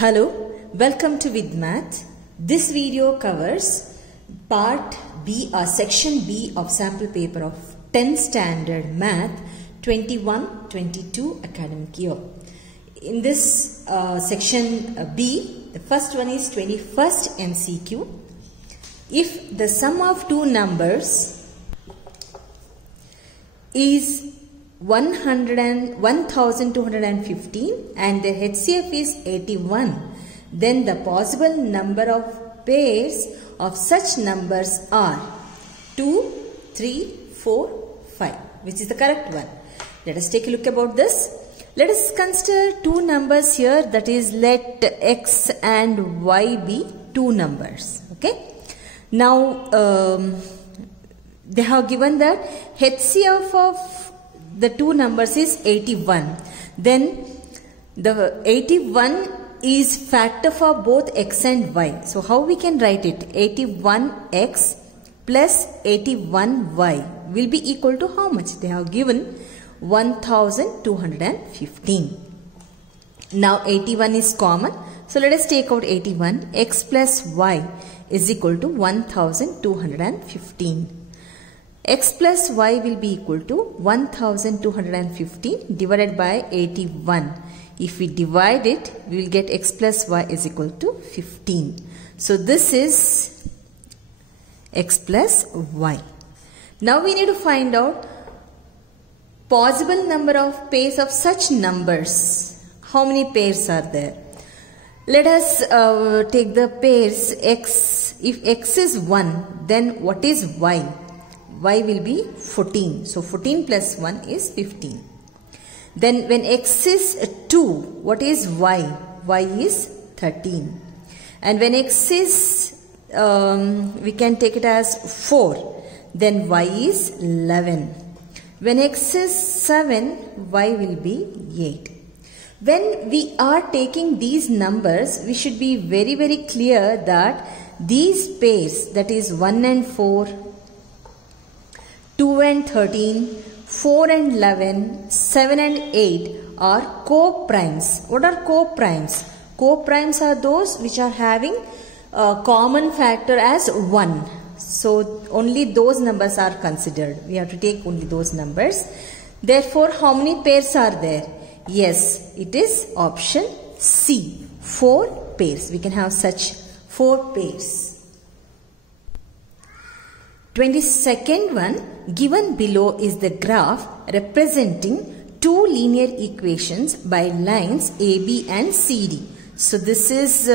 Hello, welcome to With Math. This video covers part B or section B of sample paper of 10th standard math 21-22 academic year. In this section B, the first one is 21st MCQ. If the sum of two numbers is 1215 and their HCF is 81, then the possible number of pairs of such numbers are 2, 3, 4, 5. Which is the correct one? Let us take a look about this. Let us consider two numbers here, that is, let x and y be two numbers. Okay. Now they have given that HCF of the two numbers is 81. Then the 81 is factor for both x and y. So how we can write it? 81x plus 81y will be equal to how much? They have given 1215. Now 81 is common. So let us take out 81. X plus y is equal to 1215. X plus y will be equal to 1215 divided by 81. If we divide it, we will get x plus y is equal to 15. So this is x plus y. Now we need to find out possible number of pairs of such numbers. How many pairs are there? Let us take the pairs x. If x is 1, then what is y? Y will be 14. So 14 plus 1 is 15. Then when x is 2, what is y? Y is 13. And when x is, we can take it as 4, then y is 11. When x is 7, y will be 8. When we are taking these numbers, we should be very, very clear that these pairs, that is 1 and 4, 2 and 13, 4 and 11, 7 and 8 are co-primes. What are co-primes? Co-primes are those which are having a common factor as 1. So only those numbers are considered. We have to take only those numbers. Therefore, how many pairs are there? Yes, it is option C. 4 pairs. We can have such 4 pairs. 22nd one, given below is the graph representing two linear equations by lines AB and CD. So this is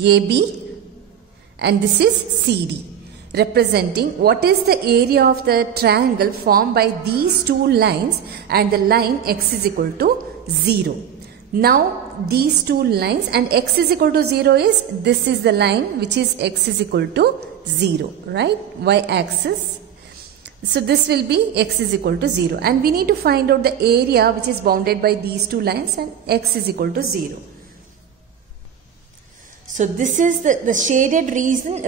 AB and this is CD, representing what is the area of the triangle formed by these two lines and the line x is equal to 0. Now these two lines and x is equal to 0 is, this is the line which is x is equal to 0, right? Y-axis. So this will be x is equal to 0. And we need to find out the area which is bounded by these two lines and x is equal to 0. So this is the shaded region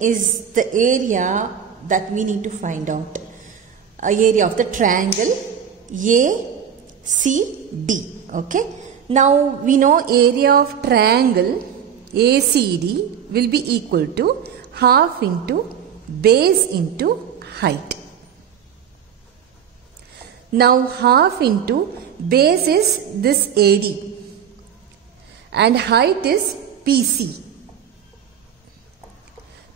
is the area that we need to find out. Area of the triangle ACD. Okay. Now we know area of triangle ACD will be equal to half into base into height. Now half into base is this AD and height is PC.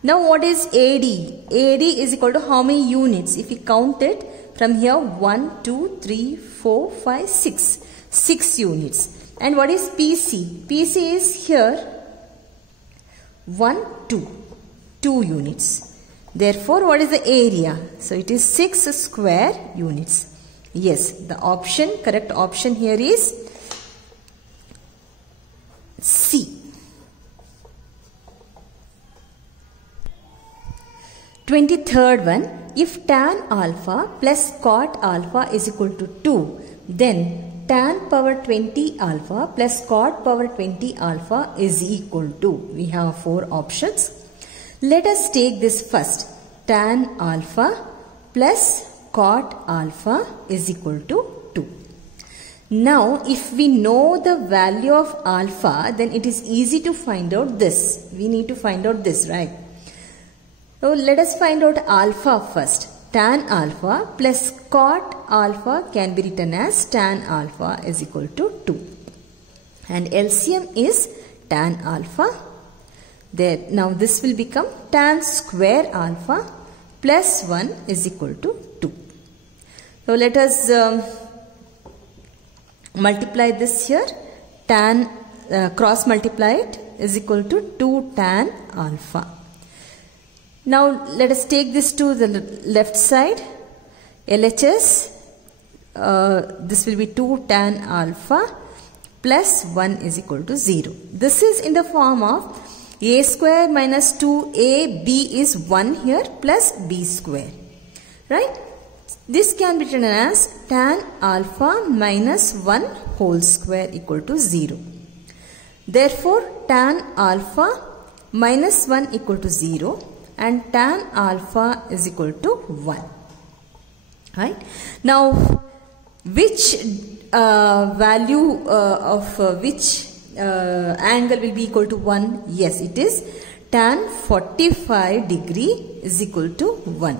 Now what is AD? AD is equal to how many units? If we count it from here, 1, 2, 3, 4, 5, 6. 6 units. And what is PC? PC is here 1, 2. 2 units. Therefore, what is the area? So it is 6 square units. Yes, the option, correct option here is C. 23rd one, if tan alpha plus cot alpha is equal to 2, then tan power 20 alpha plus cot power 20 alpha is equal to, we have 4 options. Let us take this first. Tan alpha plus cot alpha is equal to 2. Now, if we know the value of alpha, then it is easy to find out this. We need to find out this, right? So, let us find out alpha first. Tan alpha plus cot alpha can be written as tan alpha is equal to 2. And LCM is tan alpha. There, now this will become tan square alpha plus 1 is equal to 2. So, let us multiply this here. Tan cross multiply it is equal to 2 tan alpha. Now let us take this to the left side. LHS, this will be 2 tan alpha plus 1 is equal to 0. This is in the form of a square minus 2ab is 1 here plus b square, right? This can be written as tan alpha minus 1 whole square equal to 0. Therefore, tan alpha minus 1 equal to 0 and tan alpha is equal to 1. Right? Now, which value of which angle will be equal to 1? Yes, it is tan 45 degree is equal to 1.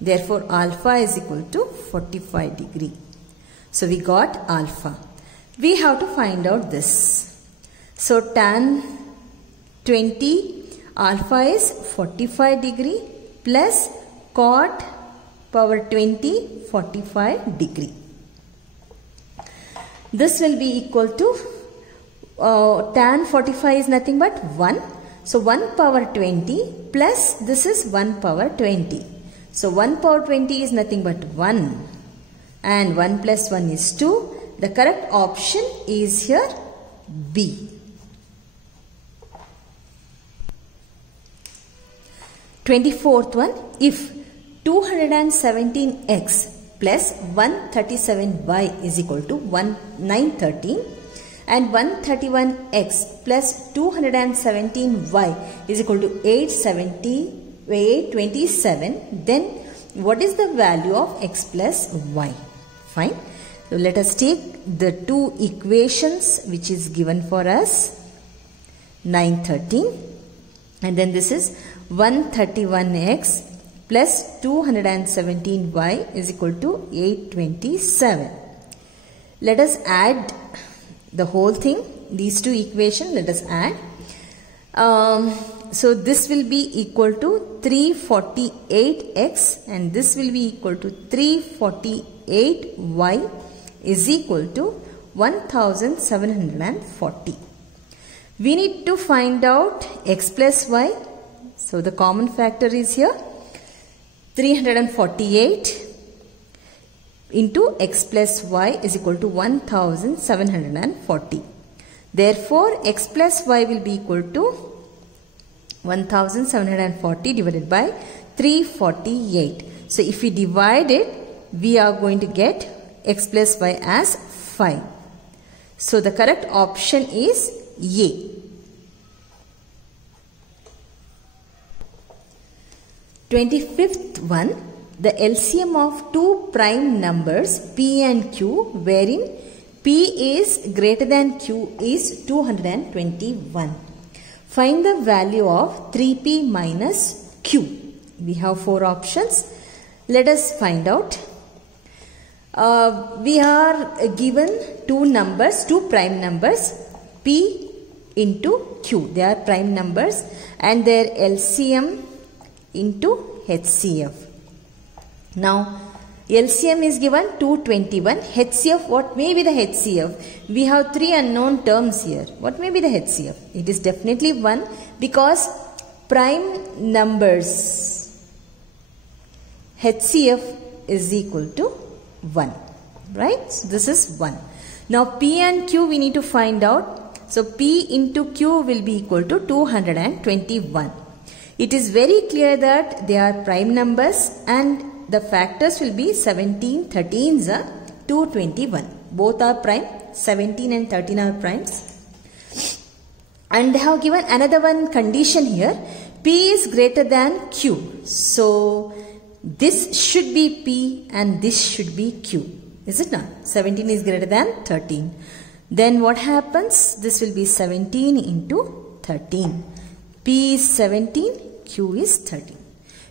Therefore, alpha is equal to 45 degree. So, we got alpha. We have to find out this. So, tan 20 alpha is 45 degree plus cot power 20 45 degree. This will be equal to tan 45 is nothing but 1. So, 1 power 20 plus this is 1 power 20. So, 1 power 20 is nothing but 1 and 1 plus 1 is 2. The correct option is here B. 24th one, if 217x plus 137y is equal to 913 and 131x plus 217y is equal to 827, then what is the value of x plus y? Fine. So, let us take the two equations which is given for us, 913 and then this is 131x plus 217y is equal to 827. Let us add the whole thing, these two equations, let us add. So, this will be equal to 348x and this will be equal to 348y is equal to 1740. We need to find out x plus y. So, the common factor is here 348 into x plus y is equal to 1740. Therefore, x plus y will be equal to 1740 divided by 348. So, if we divide it, we are going to get x plus y as 5. So, the correct option is A. 25th one, the LCM of two prime numbers P and Q wherein P is greater than Q is 221. Find the value of 3P minus Q. We have four options. Let us find out. We are given two numbers, two prime numbers P into Q. They are prime numbers and their LCM into HCF. Now, LCM is given 221. HCF, what may be the HCF? We have three unknown terms here. What may be the HCF? It is definitely 1 because prime numbers HCF is equal to 1. Right? So, this is 1. Now, P and Q we need to find out. So, P into Q will be equal to 221. It is very clear that they are prime numbers and the factors will be 17, 13 is 221. Both are prime, 17 and 13 are primes. And they have given another one condition here. P is greater than Q. So, this should be P and this should be Q. Is it not? 17 is greater than 13. Then what happens? This will be 17 into 13. P is 17, Q is 13.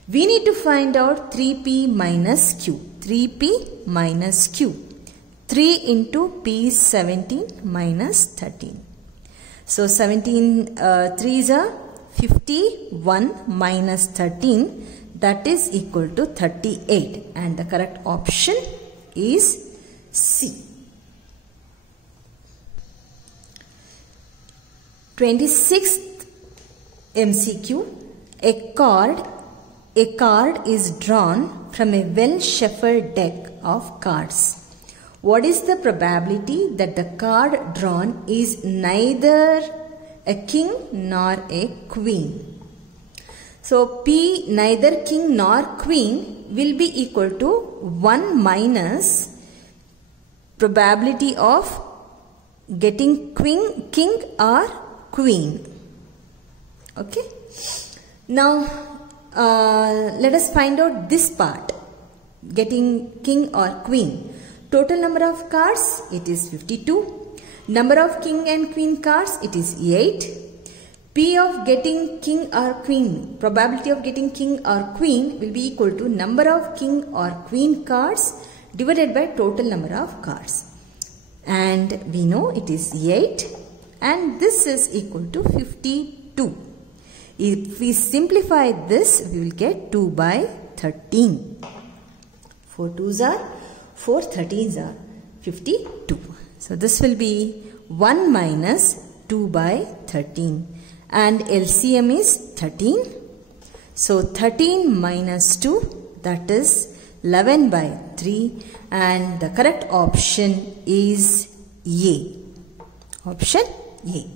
We need to find out 3P minus Q. 3P minus Q. 3 into P is 17 minus 13. So 17, 3s are 51 minus 13, that is equal to 38, and the correct option is C. 26th MCQ. A card is drawn from a well-shuffled deck of cards. What is the probability that the card drawn is neither a king nor a queen? So P, neither king nor queen, will be equal to 1 minus probability of getting king or queen. Okay. Now let us find out this part, getting king or queen. Total number of cards, it is 52. Number of king and queen cards, it is 8. P of getting king or queen, probability of getting king or queen will be equal to number of king or queen cards divided by total number of cards. And we know it is 8, and this is equal to 52. If we simplify this, we will get 2 by 13. 4 2s are 4 13s are 52. So this will be 1 minus 2 by 13. And LCM is 13. So 13 minus 2, that is 11 by 3. And the correct option is A. Option A.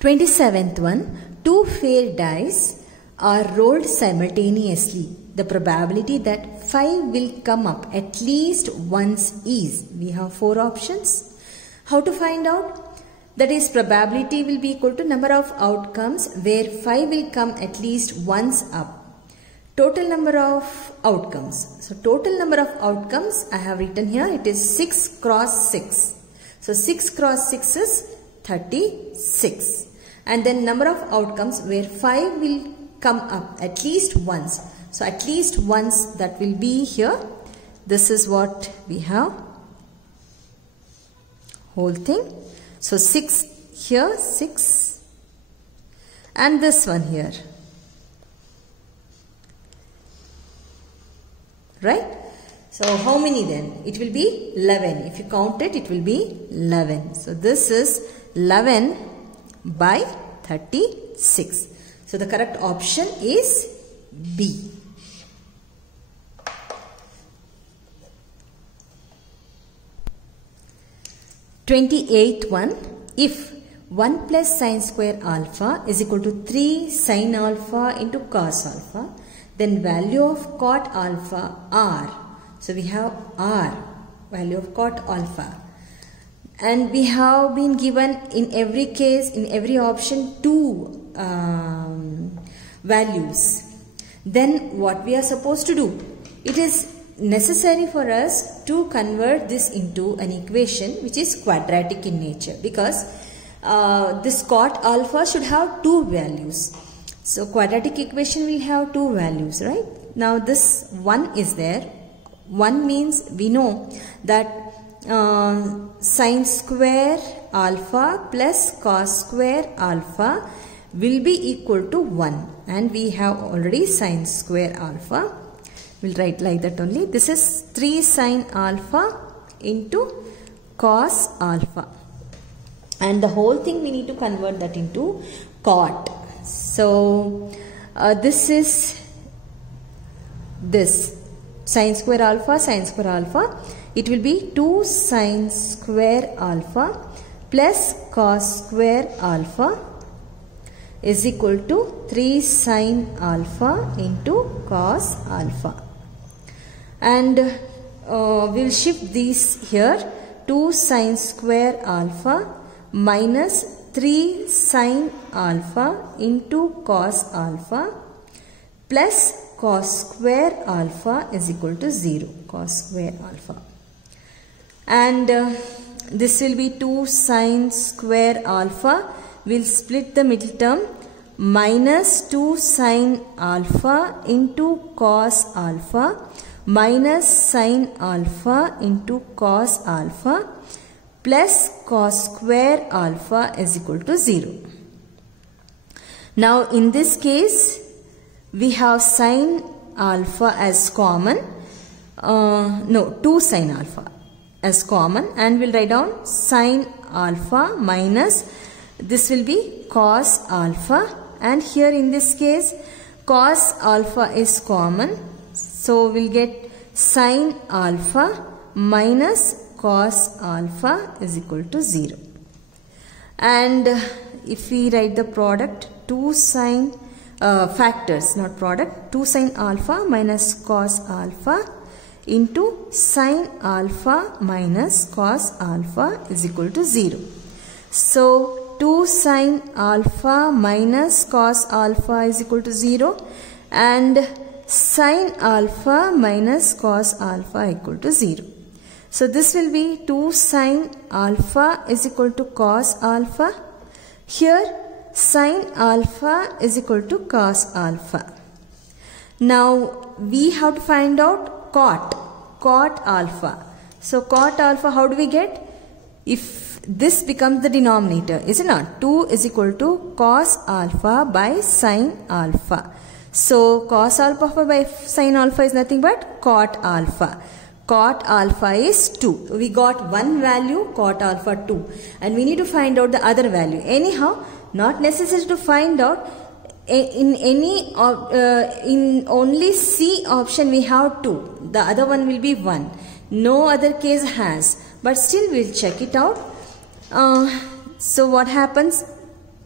27th one. 2 fair dice are rolled simultaneously. The probability that 5 will come up at least once is. We have 4 options. How to find out? That is, probability will be equal to number of outcomes where 5 will come at least once up. Total number of outcomes. So total number of outcomes I have written here, it is 6 cross 6. So 6 cross 6 is 36. And then number of outcomes where 5 will come up at least once. So at least once, that will be here. This is what we have. Whole thing. So 6 here, 6. And this one here. Right? So how many then? It will be 11. If you count it, it will be 11. So this is 11 by 36. So the correct option is B. 28th one. If 1 plus sine square alpha is equal to 3 sine alpha into cos alpha, then value of cot alpha R. So we have R, value of cot alpha. And we have been given in every case, in every option, 2 values. Then what we are supposed to do? It is necessary for us to convert this into an equation which is quadratic in nature, because this cot alpha should have 2 values. So quadratic equation will have 2 values, right? Now this 1 is there. 1 means we know that sine square alpha plus cos square alpha will be equal to 1, and we have already sine square alpha. We'll write like that only. This is 3 sine alpha into cos alpha, and the whole thing we need to convert that into cot. So this is this sine square alpha. It will be 2 sine square alpha plus cos square alpha is equal to 3 sine alpha into cos alpha. And we will shift these here. 2 sine square alpha minus 3 sine alpha into cos alpha plus cos square alpha is equal to 0. Cos square alpha. And this will be 2 sin square alpha. We'll split the middle term. Minus 2 sin alpha into cos alpha minus sin alpha into cos alpha plus cos square alpha is equal to 0. Now in this case we have sin alpha as common. 2 sin alpha as common, and we'll write down sin alpha minus this will be cos alpha, and here in this case cos alpha is common, so we'll get sin alpha minus cos alpha is equal to 0. And if we write the product, 2 sin factors, not product, 2 sin alpha minus cos alpha into sin alpha minus cos alpha is equal to 0. So 2 sin alpha minus cos alpha is equal to 0, and sin alpha minus cos alpha equal to 0. So this will be 2 sin alpha is equal to cos alpha. Here sin alpha is equal to cos alpha. Now we have to find out cot alpha. So cot alpha, how do we get? If this becomes the denominator, is it not? 2 is equal to cos alpha by sin alpha. So cos alpha by sin alpha is nothing but cot alpha. Cot alpha is 2. We got one value, cot alpha 2, and we need to find out the other value. Anyhow, not necessary to find out. In only C option we have 2. The other one will be 1. No other case has, but still we'll check it out. So what happens?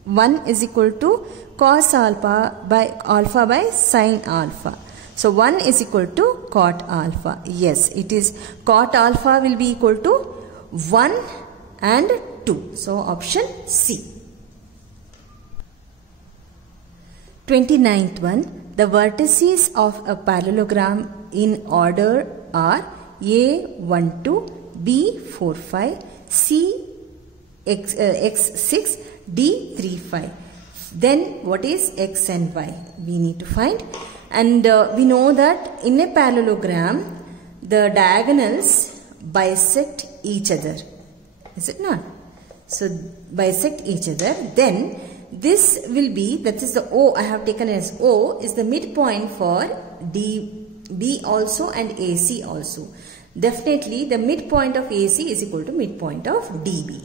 1 is equal to cos alpha by sin alpha. So 1 is equal to cot alpha. Yes, it is. Cot alpha will be equal to 1 and 2. So option C. 29th one. The vertices of a parallelogram in order are A12, B45, C x6, D35. Then what is x and y? We need to find. And we know that in a parallelogram the diagonals bisect each other. Is it not? So bisect each other. Then this will be, that is the O, I have taken as O, is the midpoint for DB also and AC also. Definitely the midpoint of AC is equal to midpoint of DB.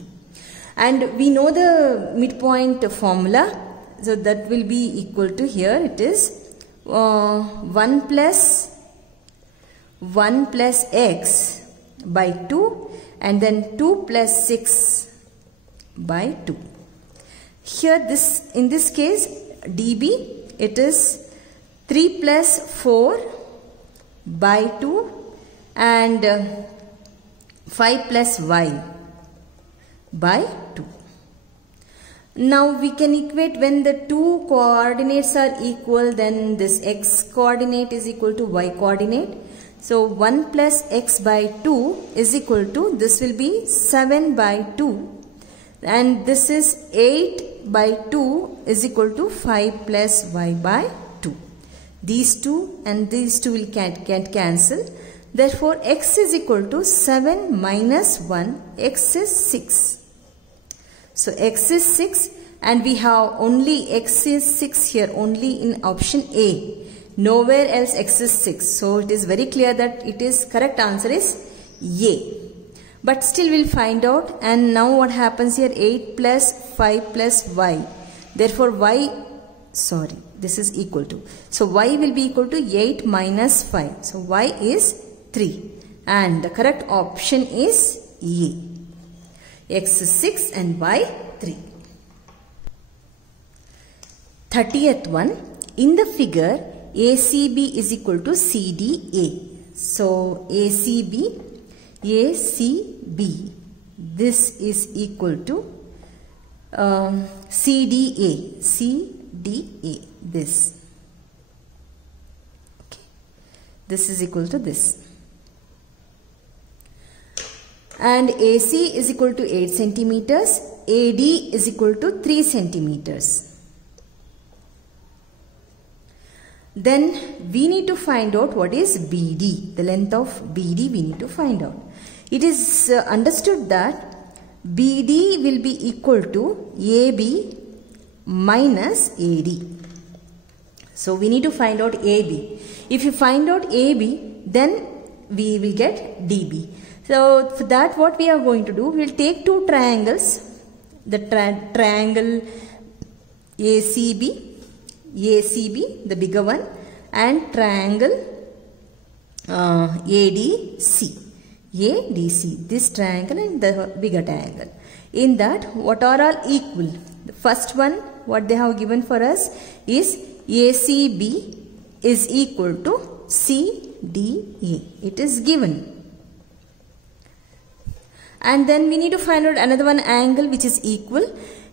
And we know the midpoint formula, so that will be equal to, here it is 1 plus x by 2 and then 2 plus 6 by 2. Here in this case DB, it is 3 plus 4 by 2 and 5 plus y by 2. Now we can equate when the two coordinates are equal, then this x coordinate is equal to y coordinate. So 1 plus x by 2 is equal to, this will be 7 by 2, and this is 8 by 2 is equal to 5 plus y by 2. These two and these two will get cancel. Therefore x is equal to 7 minus 1, x is 6. So x is 6, and we have only x is 6 here, only in option A. Nowhere else x is 6. So it is very clear that it is correct answer is A. But still we'll find out. And now what happens here? 8 plus 5 plus y. Therefore this is equal to. So y will be equal to 8 minus 5. So y is 3. And the correct option is A. X is 6 and y 3. 30th one. In the figure, ACB is equal to CDA. So ACB, this is equal to CDA, this. This is equal to this. And AC is equal to 8 centimeters. AD is equal to 3 centimeters. Then we need to find out what is BD. The length of BD we need to find out. It is understood that BD will be equal to AB minus AD. So we need to find out AB. If you find out AB, then we will get DB. So for that, what we are going to do, we will take two triangles. The triangle ACB, the bigger one, and triangle ADC. This triangle and the bigger triangle. In that, what are all equal? The first one, what they have given for us is ACB is equal to CDA. It is given. And then we need to find out another one angle which is equal.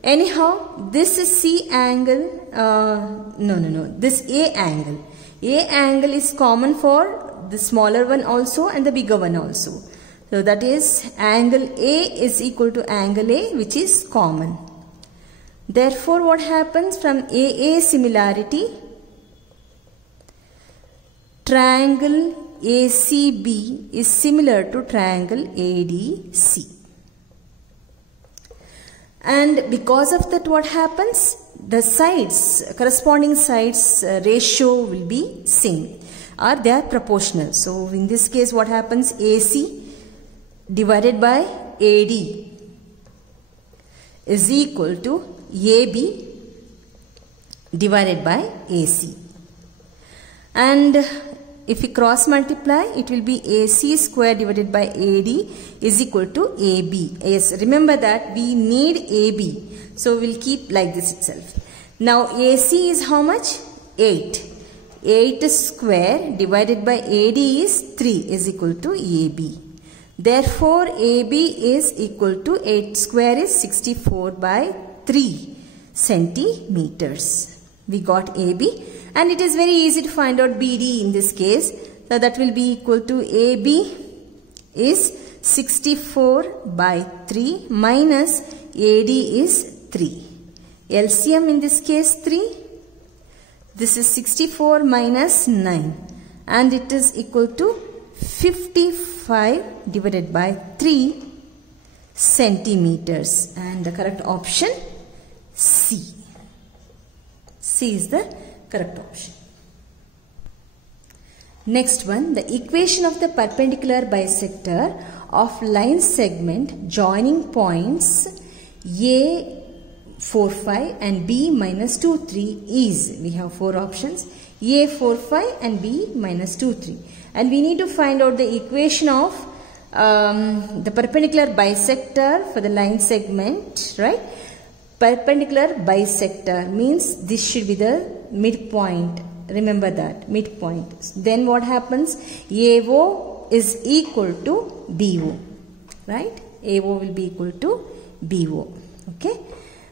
Anyhow, this is C angle. This A angle. A angle is common for the smaller one also and the bigger one also. So that is angle A is equal to angle A, which is common. Therefore, what happens from AA similarity? Triangle ACB is similar to triangle ADC. And because of that, what happens? The sides, corresponding sides ratio will be same, or they are proportional. So in this case, what happens? AC divided by AD is equal to AB divided by AC. And if we cross multiply, it will be AC square divided by AD is equal to AB. Yes, remember that we need AB. So we'll keep like this itself. Now AC is how much? 8. 8 square divided by AD is 3 is equal to AB. Therefore, AB is equal to 8 square is 64 by 3 centimeters. We got AB. And it is very easy to find out BD in this case. So that will be equal to AB is 64 by 3 minus AD is 3. LCM in this case 3. This is 64 minus 9. And it is equal to 55 divided by 3 centimeters. And the correct option C. C is the correct option. Next one, the equation of the perpendicular bisector of line segment joining points A 4, 5 and B minus 2, 3 is, we have 4 options, A 4, 5 and B minus 2, 3. And we need to find out the equation of the perpendicular bisector for the line segment, right? Perpendicular bisector means this should be the midpoint. Remember that, midpoint. Then what happens? AO is equal to BO, right? AO will be equal to BO, okay?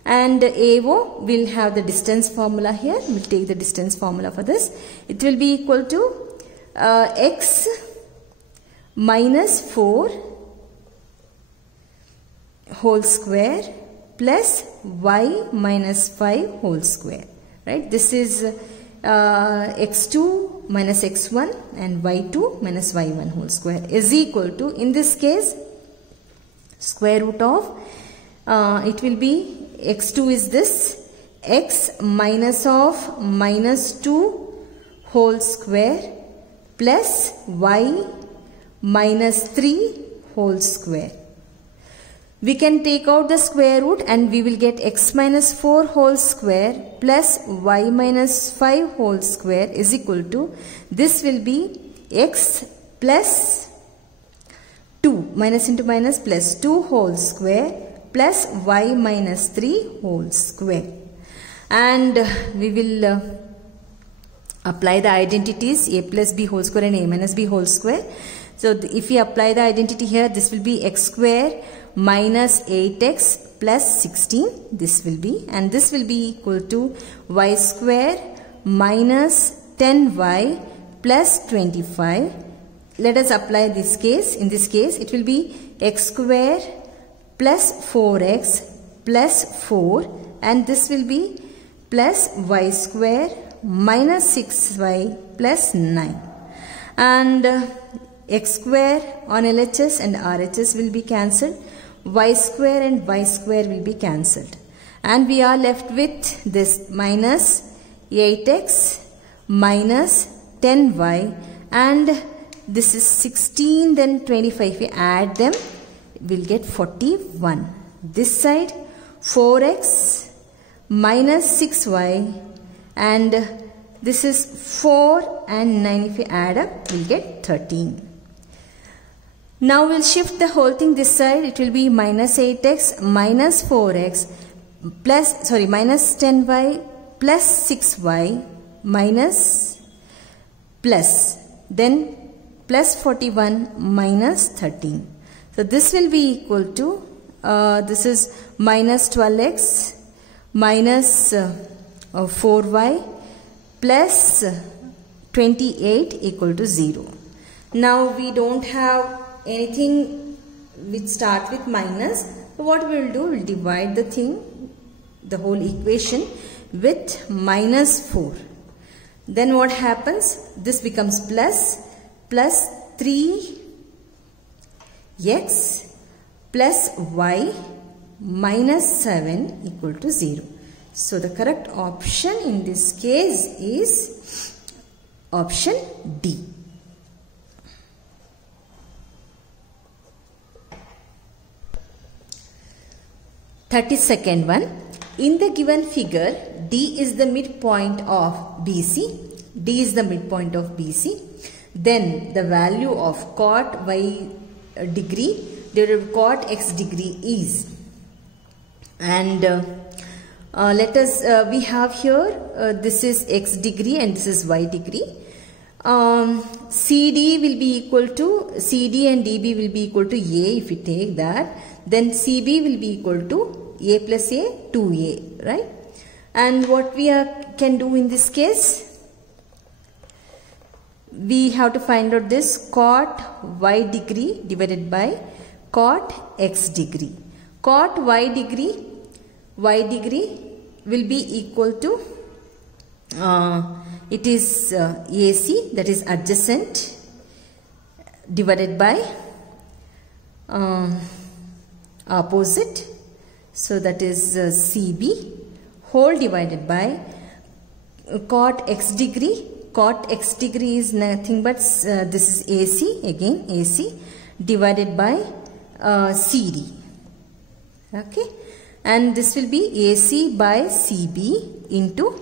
And AO will have the distance formula here. We'll take the distance formula for this. It will be equal to x minus 4 whole square plus y minus 5 whole square, right? This is x2 minus x1 and y2 minus y1 whole square is equal to, in this case, square root of, it will be x2 is this, x minus of minus 2 whole square plus y minus 3 whole square. We can take out the square root and we will get x minus 4 whole square plus y minus 5 whole square is equal to, this will be x plus 2, minus into minus, plus 2 whole square plus y minus 3 whole square. And we will apply the identities a plus b whole square and a minus b whole square. So if we apply the identity here, this will be x square minus 8x plus 16, this will be, and this will be equal to y square minus 10y plus 25. Let us apply this case. In this case, it will be x square plus 4x plus 4, and this will be plus y square minus 6y plus 9. And x square on LHS and RHS will be cancelled. Y square and y square will be cancelled. And we are left with this minus 8x minus 10y, and this is 16, then 25. If we add them, we'll get 41. This side 4x minus 6y, and this is 4 and 9. If we add up, we'll get 13. Now we'll shift the whole thing this side. It will be minus 8x minus 4x minus 10y plus 6y minus plus, then plus 41 minus 13. So this will be equal to, this is minus 12x minus 4y plus 28 equal to 0. Now we don't have anything which start with minus. So what we will do, we will divide the whole equation with minus 4. Then what happens? This becomes plus 3x plus y minus 7 equal to 0. So the correct option in this case is option D. Thirty-second one. In the given figure, D is the midpoint of BC. D is the midpoint of BC. Then the value of cot y degree divided by cot x degree is. And let us, we have here, this is x degree and this is y degree. CD will be equal to, CD and DB will be equal to A if we take that. Then CB will be equal to A plus A, 2A, right? And what we can do in this case, we have to find out this cot y degree divided by cot x degree. Cot y degree will be equal to, it is AC, that is adjacent, divided by opposite, so that is CB, whole divided by cot x degree. Cot x degree is nothing but this is AC, again AC, divided by CD. Okay, and this will be AC by CB into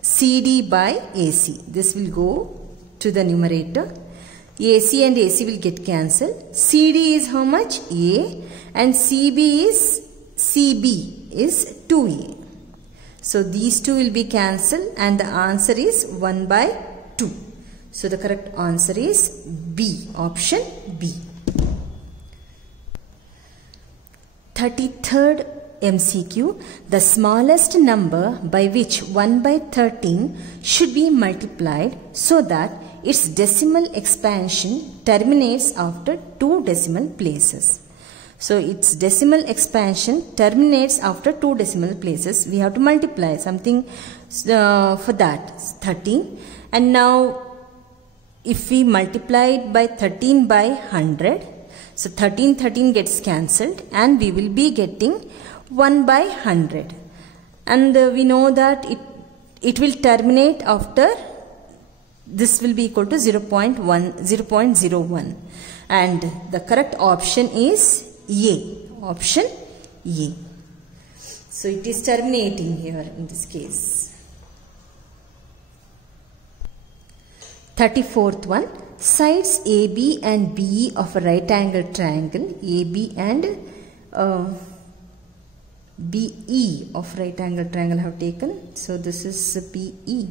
CD by AC. This will go to the numerator. AC and AC will get cancelled. CD is how much? A, and CB is 2A. So these two will be cancelled and the answer is 1 by 2. So the correct answer is B, option B. 33rd MCQ. The smallest number by which 1 by 13 should be multiplied so that its decimal expansion terminates after 2 decimal places. So its decimal expansion terminates after 2 decimal places. We have to multiply something for that, 13. And now if we multiply it by 13 by 100, so 13 gets cancelled and we will be getting 1 by 100. And we know that it will terminate after, this will be equal to 0.01. And the correct option is A, option A. So it is terminating here in this case. 34th one. Sides AB and BE of a right angle triangle, AB and BE of right angle triangle have taken. So this is BE.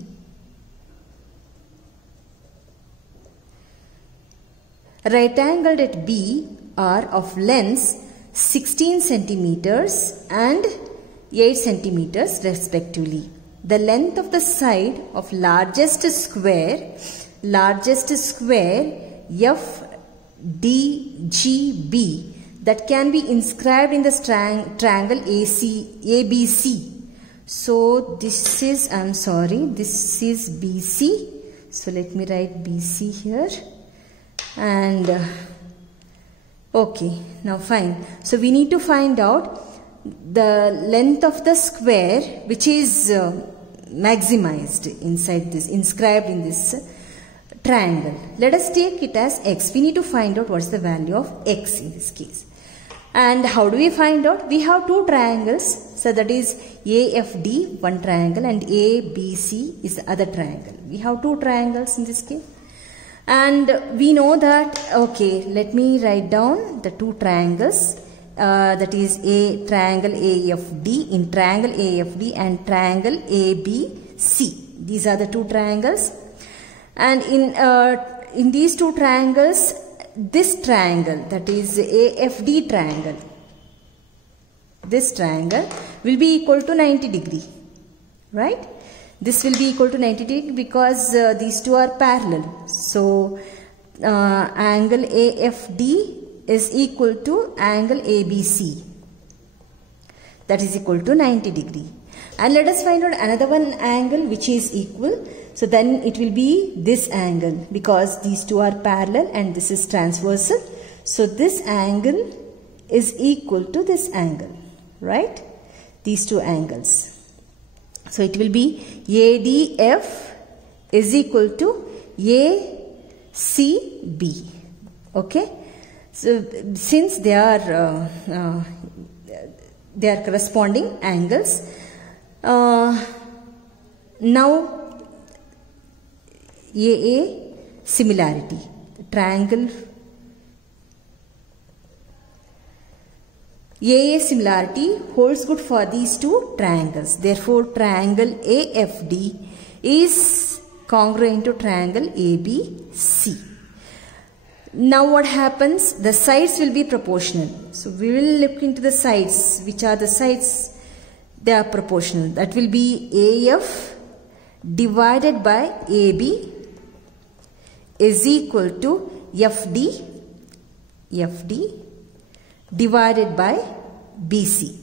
Right angled at B are of lengths 16 centimeters and 8 centimeters respectively. the length of the side of largest square FDGB that can be inscribed in the triangle ABC. So this is, this is BC. So let me write BC here. And okay, now fine. So we need to find out the length of the square which is maximized inside this, inscribed in this triangle. Let us take it as x. We need to find out what is the value of x in this case. And how do we find out? We have two triangles. So that is AFD, one triangle, and ABC is the other triangle. We have two triangles in this case. And we know that, okay, let me write down the two triangles. That is a triangle AFD, in triangle AFD and triangle ABC. These are the two triangles. And in these two triangles, this triangle, that is AFD triangle, this triangle will be equal to 90 degree, right? This will be equal to 90 degree because these two are parallel. So angle AFD is equal to angle ABC, that is equal to 90 degree. And let us find out another one angle which is equal. So then it will be this angle because these two are parallel and this is transversal. So this angle is equal to this angle, right? These two angles. So it will be ADF is equal to ACB. Okay. So since they are corresponding angles, now AA similarity, triangle AA similarity holds good for these two triangles. Therefore, triangle AFD is congruent to triangle ABC. Now what happens? The sides will be proportional. So we will look into the sides. Which are the sides? They are proportional. That will be AF divided by AB is equal to FD divided by BC.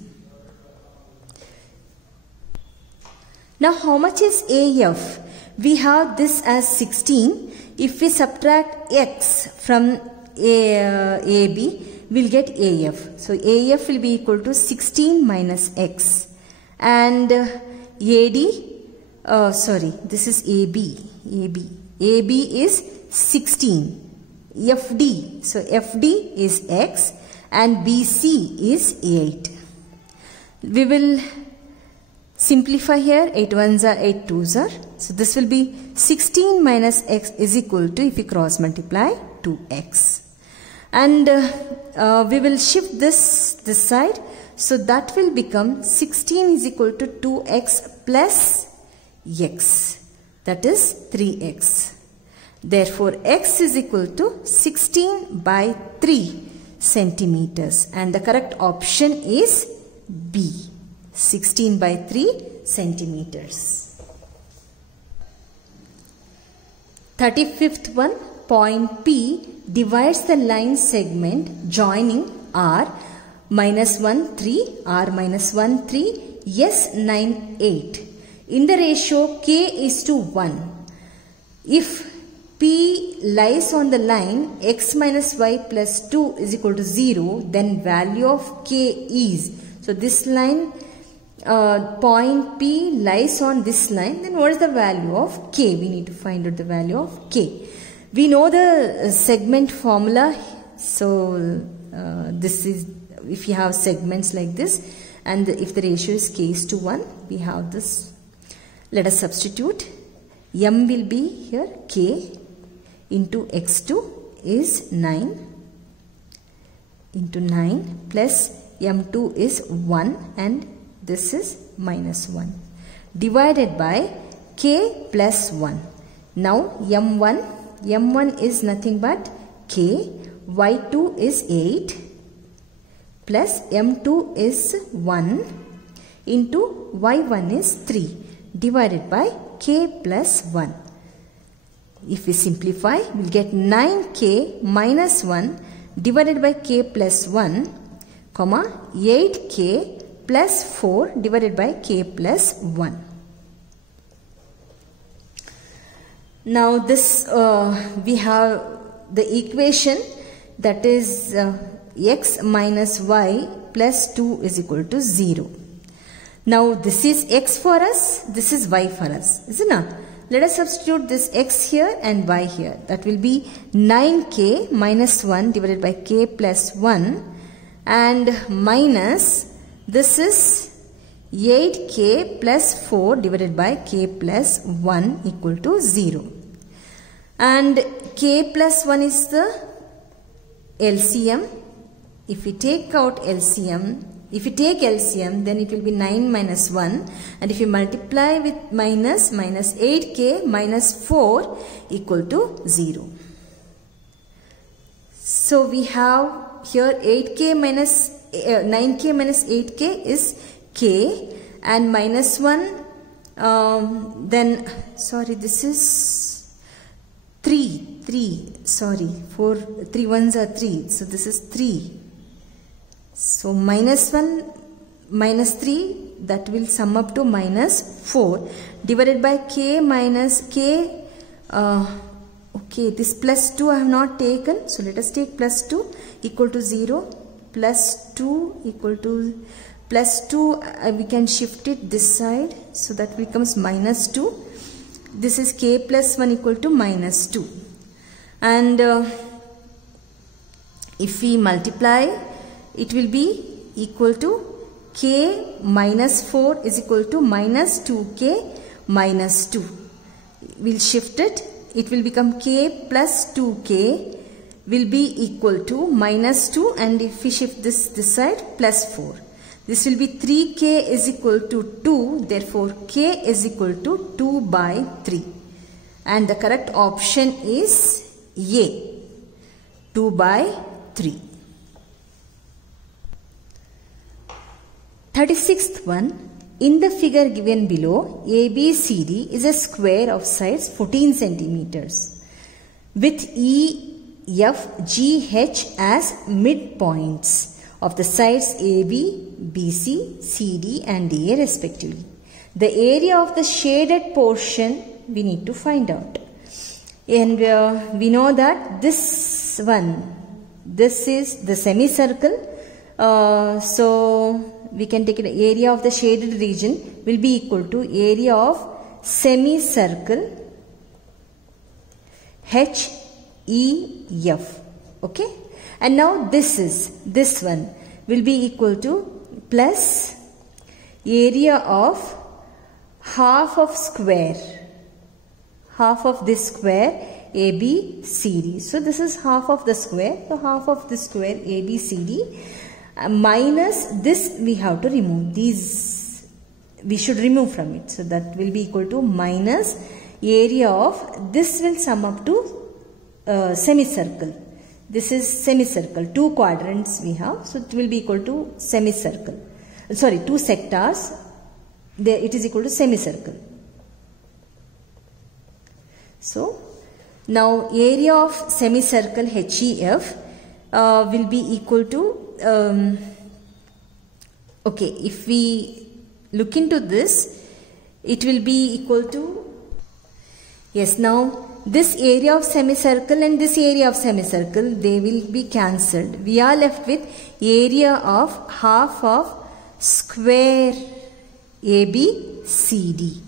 Now how much is AF? We have this as 16. If we subtract x from AB, we will get AF. So AF will be equal to 16 minus x. And this is AB. AB is 16. FD. So FD is x and BC is 8. We will simplify here. 8 ones are 8 twos are. So this will be 16 minus x is equal to, if we cross multiply, 2x. And we will shift this side. So that will become 16 is equal to 2x plus x. That is 3x. Therefore, x is equal to 16 by 3 centimeters. And the correct option is B. 16 by 3 centimeters. 35th one, point P divides the line segment joining R minus 1, 3, R minus 1, 3, S 9, 8 in the ratio K is to 1. If P lies on the line x minus y plus 2 is equal to 0, then value of K is. So this line, point P lies on this line, then what is the value of K? We need to find out the value of K. We know the segment formula. So this is, if you have segments like this and if the ratio is K is to 1, we have this. Let us substitute. M will be here K into x2 is 9 into 9 plus M2 is 1 and this is minus 1 divided by K plus 1. Now M1 is nothing but K, Y2 is 8 plus M2 is 1 into Y1 is 3 divided by k plus 1. If we simplify, we will get 9k minus 1 divided by k plus 1, comma 8k plus 4 divided by k plus 1. Now this we have the equation, that is x minus y plus 2 is equal to 0. Now this is x for us, this is y for us, isn't it? Let us substitute this x here and y here. That will be 9k minus 1 divided by k plus 1 and minus, this is 8k plus 4 divided by k plus 1 equal to 0. And k plus 1 is the LCM. If we take out LCM, if you take LCM, then it will be 9 minus 1, and if you multiply with minus 8k minus 4 equal to 0. So we have here 8k minus 9k minus 8k is k, and minus 1 then sorry, this is 3 sorry, 4 3 ones are 3, so this is 3. So minus 1 minus 3, that will sum up to minus 4 divided by k minus k. Okay, this plus 2 I have not taken, so let us take plus 2 equal to 0, plus 2 equal to plus 2, we can shift it this side, so that becomes minus 2. This is k plus 1 equal to minus 2, and if we multiply, it will be equal to k minus 4 is equal to minus 2k minus 2. We will shift it. It will become k plus 2k will be equal to minus 2, and if we shift this side, plus 4. This will be 3k is equal to 2. Therefore, k is equal to 2 by 3. And the correct option is A, 2 by 3. 36th one, in the figure given below, ABCD is a square of size 14 centimeters with EFGH as midpoints of the sides AB, BC, CD and DA respectively. The area of the shaded portion we need to find out. And we know that this is the semicircle. So we can take the area of the shaded region will be equal to area of semicircle HEF. Okay. And now this one will be equal to plus area of half of this square ABCD. So this is half of the square. So half of the square ABCD minus this we have to remove. These we should remove from it. So that will be equal to minus area of, this will sum up to semicircle. This is semicircle. 2 quadrants we have. So it will be equal to semicircle. Sorry, 2 sectors. There it is equal to semicircle. So now area of semicircle HEF will be equal to okay, if we look into this, it will be equal to, yes, now this area of semicircle and this area of semicircle, they will be cancelled. We are left with area of half of square ABCD.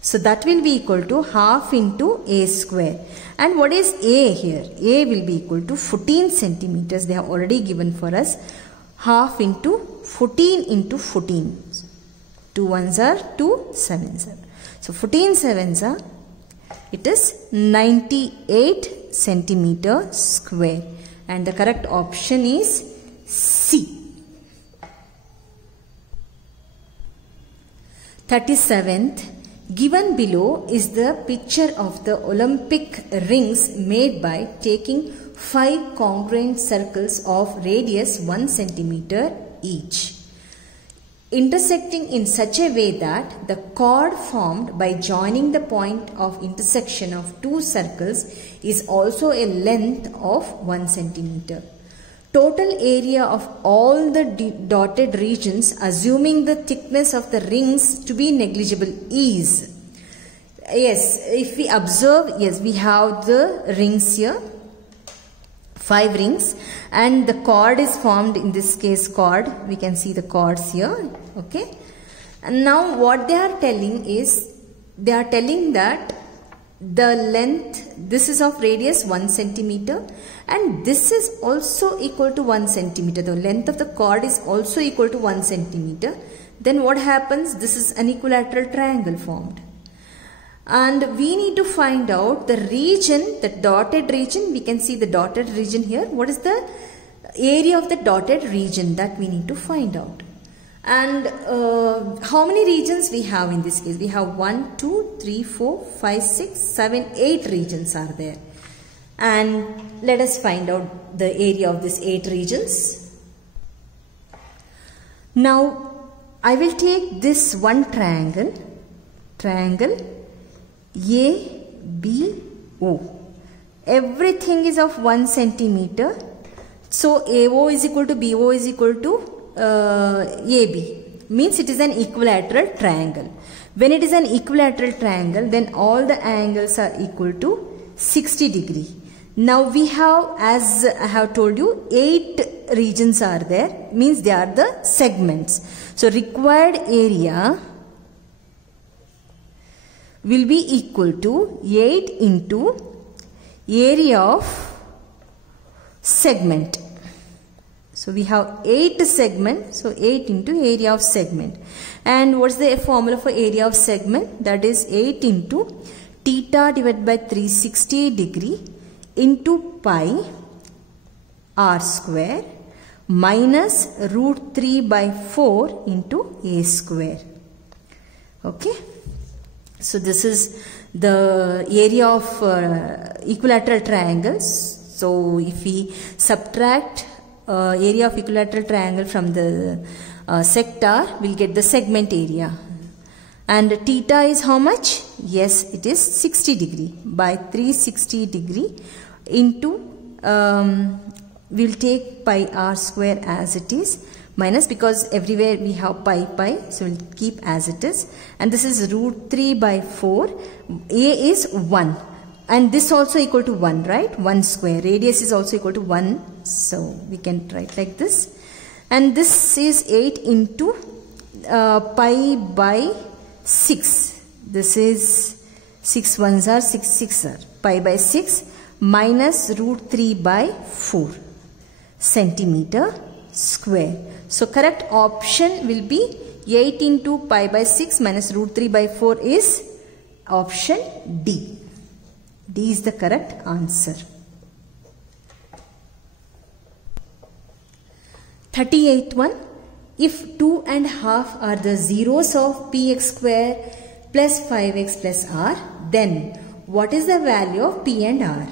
So that will be equal to half into A square. And what is A here? A will be equal to 14 centimeters. They have already given for us. Half into 14 into 14. 2 ones are 2 sevens are. So 14 sevens are, it is 98 centimeter square. And the correct option is C. 37th. Given below is the picture of the Olympic rings made by taking 5 congruent circles of radius 1 centimeter each, intersecting in such a way that the chord formed by joining the point of intersection of two circles is also a length of 1 centimeter. Total area of all the dotted regions, assuming the thickness of the rings to be negligible, is, yes, if we observe, yes, we have the rings here, 5 rings, and the chord is formed, in this case chord, we can see the chords here, okay. And now what they are telling is, they are telling that the length, this is of radius 1 centimeter and this is also equal to 1 centimeter. The length of the chord is also equal to 1 centimeter. Then what happens? This is an equilateral triangle formed. And we need to find out the region, the dotted region. We can see the dotted region here. What is the area of the dotted region? That we need to find out. And how many regions we have in this case? We have 1, 2, 3, 4, 5, 6, 7, 8 regions are there. And let us find out the area of these 8 regions. Now I will take this one triangle ABO. Everything is of 1 centimeter. So AO is equal to BO is equal to AB, means it is an equilateral triangle. When it is an equilateral triangle, then all the angles are equal to 60 degree. Now we have, as I have told you, 8 regions are there, means they are the segments. So required area will be equal to 8 into area of segment. So we have 8 segments, so 8 into area of segment. And what's the formula for area of segment? That is 8 into theta divided by 360 degree into pi r square minus root 3 by 4 into a square. Okay. So this is the area of equilateral triangles. So if we subtract area of equilateral triangle from the sector, we'll get the segment area. And theta is how much? Yes, it is 60 degree. By 360 degree into, we'll take pi r square as it is, minus, because everywhere we have pi, so we'll keep as it is. And this is root 3 by 4. A is 1. And this also equal to 1, right? 1 square. Radius is also equal to 1. So we can write like this. And this is 8 into pi by 6. This is 6 ones are 6 6 are. Pi by 6 minus root 3 by 4 centimeter square. So correct option will be 8 into pi by 6 minus root 3 by 4 is option D. D is the correct answer. 38th one. If 2 and half are the zeros of px square plus 5x plus r, then what is the value of p and r?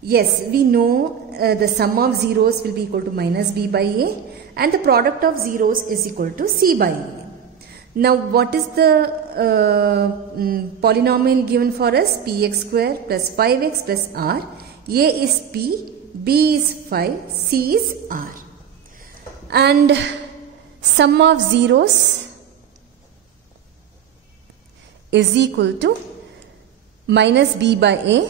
Yes, we know the sum of zeros will be equal to minus b by a and the product of zeros is equal to c by a. Now what is the polynomial given for us? Px square plus 5x plus r. A is p, b is 5, c is r. And sum of zeros is equal to minus b by a.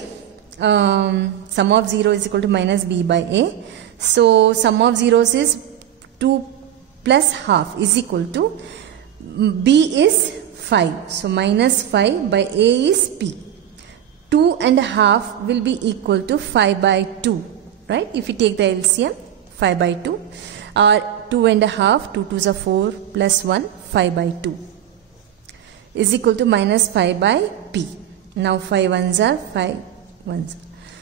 Sum of 0 is equal to minus b by a. So sum of zeros is 2 plus half is equal to b is 5. So minus 5 by a is p. 2 and a half will be equal to 5 by 2. Right? If you take the LCM, 5 by 2. 2 and a half, 2 2s are 4 plus 1, 5 by 2 is equal to minus 5 by p. Now 5 ones are 5 ones.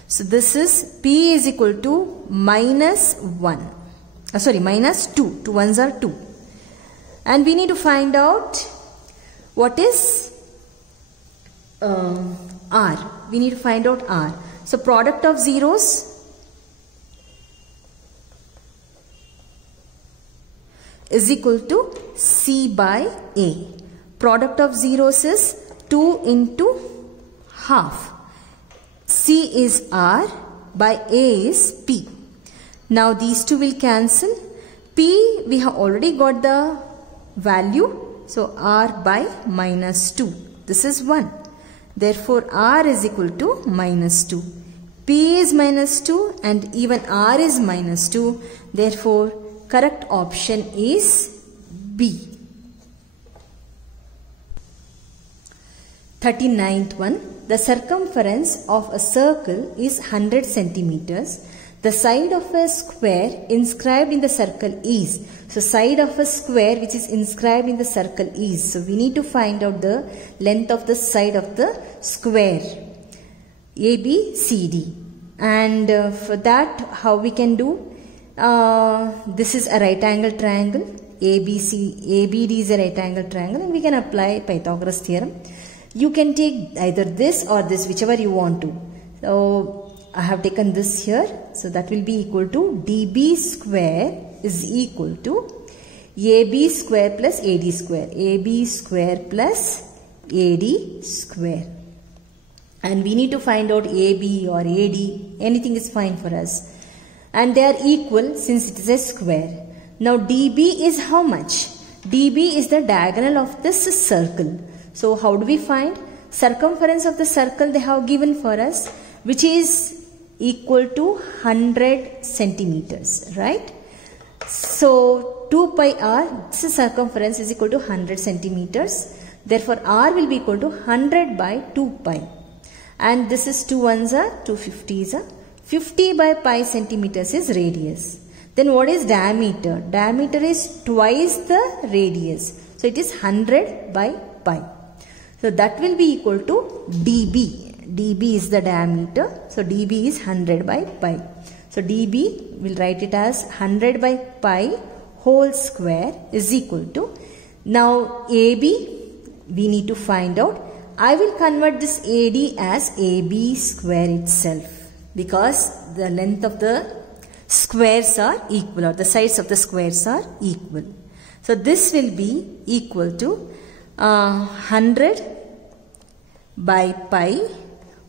So this is p is equal to minus 1. Minus 2. 2 ones are 2. And we need to find out what is r. We need to find out r. So product of zeros is equal to C by A. Product of zeros is 2 into half. C is R by A is P. Now these two will cancel. P, we have already got the value. So R by minus 2. This is 1. Therefore R is equal to minus 2. P is minus 2 and even R is minus 2. Therefore correct option is B. 39th one. The circumference of a circle is 100 centimeters. The side of a square inscribed in the circle is. So side of a square which is inscribed in the circle is. So we need to find out the length of the side of the square ABCD. And for that, how we can do? This is a right angle triangle. ABD is a right angle triangle, and we can apply Pythagoras theorem. You can take either this or this, whichever you want to. So I have taken this here. So that will be equal to DB square is equal to AB square plus AD square. AB square plus AD square. And we need to find out AB or AD. Anything is fine for us. And they are equal since it is a square. Now DB is how much? DB is the diagonal of this circle. So how do we find? Circumference of the circle they have given for us, which is equal to 100 centimeters, right? So 2 pi r, this is circumference, is equal to 100 centimeters. Therefore r will be equal to 100 by 2 pi. And this is 2 ones are 2 50s are. 50 by pi centimeters is radius. Then what is diameter? Diameter is twice the radius. So it is 100 by pi. So that will be equal to dB. dB is the diameter. So dB is 100 by pi. So dB, we'll write it as 100 by pi whole square is equal to. Now AB, we need to find out. I will convert this AD as AB square itself, because the length of the squares are equal, or the sides of the squares are equal. So this will be equal to 100 by pi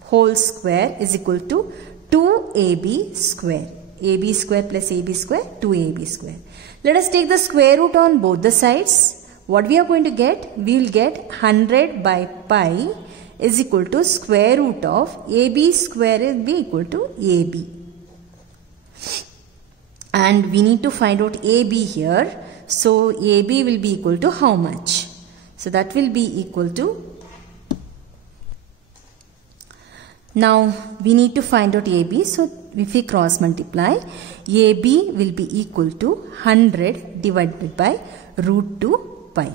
whole square is equal to 2AB square. AB square plus AB square, 2AB square. Let us take the square root on both the sides. What we are going to get? We will get 100 by pi is equal to square root of AB square will be equal to AB. And we need to find out AB here. So AB will be equal to how much? So that will be equal to, now we need to find out AB. So if we cross multiply, AB will be equal to 100 divided by root 2 pi.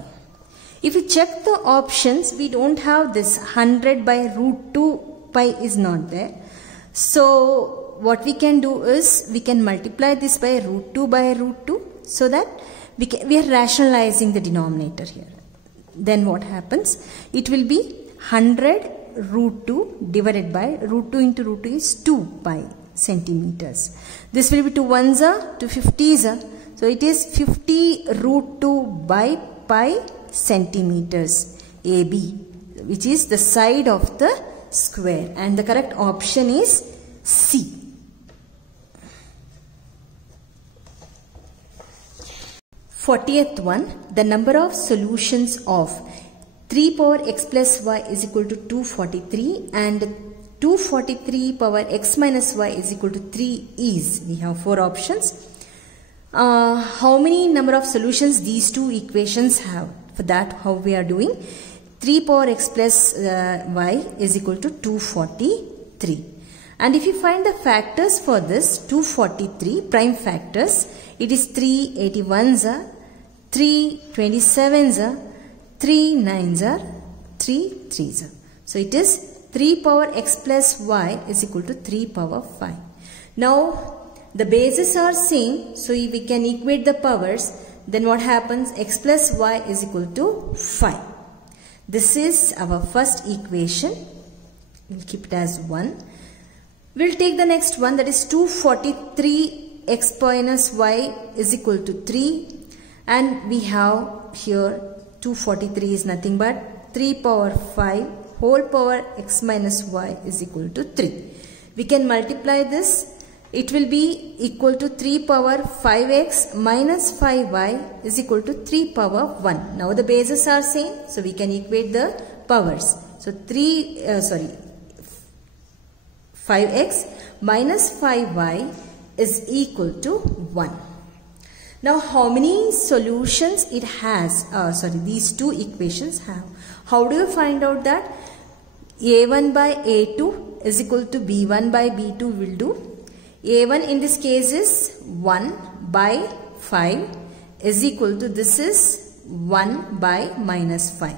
If you check the options, we don't have this 100 by root 2 pi is not there. So what we can do is we can multiply this by root 2 by root 2, so that we are rationalizing the denominator here. Then what happens? It will be 100 root 2 divided by root 2 into root 2 is 2 pi centimeters. This will be 2 ones are 2 50s are. So it is 50 root 2 by pi centimeters AB, which is the side of the square, and the correct option is C. Fortieth one, the number of solutions of 3 power x plus y is equal to 243 and 243 power x minus y is equal to 3 is. We have 4 options. How many number of solutions these two equations have? For that, how we are doing? 3 power x plus y is equal to 243. And if you find the factors for this 243, prime factors, it is 3 81s, 3 27s, 3 9s, 3 3s. So it is 3 power x plus y is equal to 3 power 5. Now the bases are same, so if we can equate the powers, then what happens? X plus y is equal to 5. This is our first equation. We'll keep it as 1. We'll take the next one, that is 243 x minus y is equal to 3. and we have here 243 is nothing but 3 power 5 whole power x minus y is equal to 3. We can multiply this. It will be equal to 3 power 5x minus 5y is equal to 3 power 1. Now the bases are same, so we can equate the powers. So 5x minus 5y is equal to 1. Now how many solutions it has? These two equations have. How do you find out that? A1 by A2 is equal to B1 by B2 will do. A1 in this case is 1 by 5 is equal to, this is 1 by minus 5.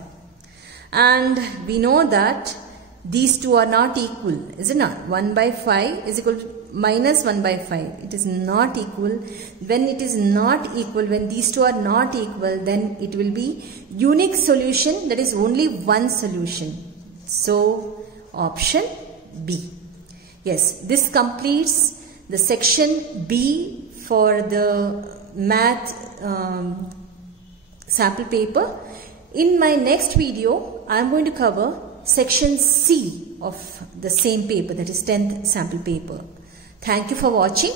And we know that these two are not equal, is it not? 1 by 5 is equal to minus 1 by 5. It is not equal. When it is not equal, when these two are not equal, then it will be unique solution, that is only one solution. So option B. Yes, this completes the section B for the math sample paper. In my next video, I am going to cover section C of the same paper, that is 10th sample paper. Thank you for watching.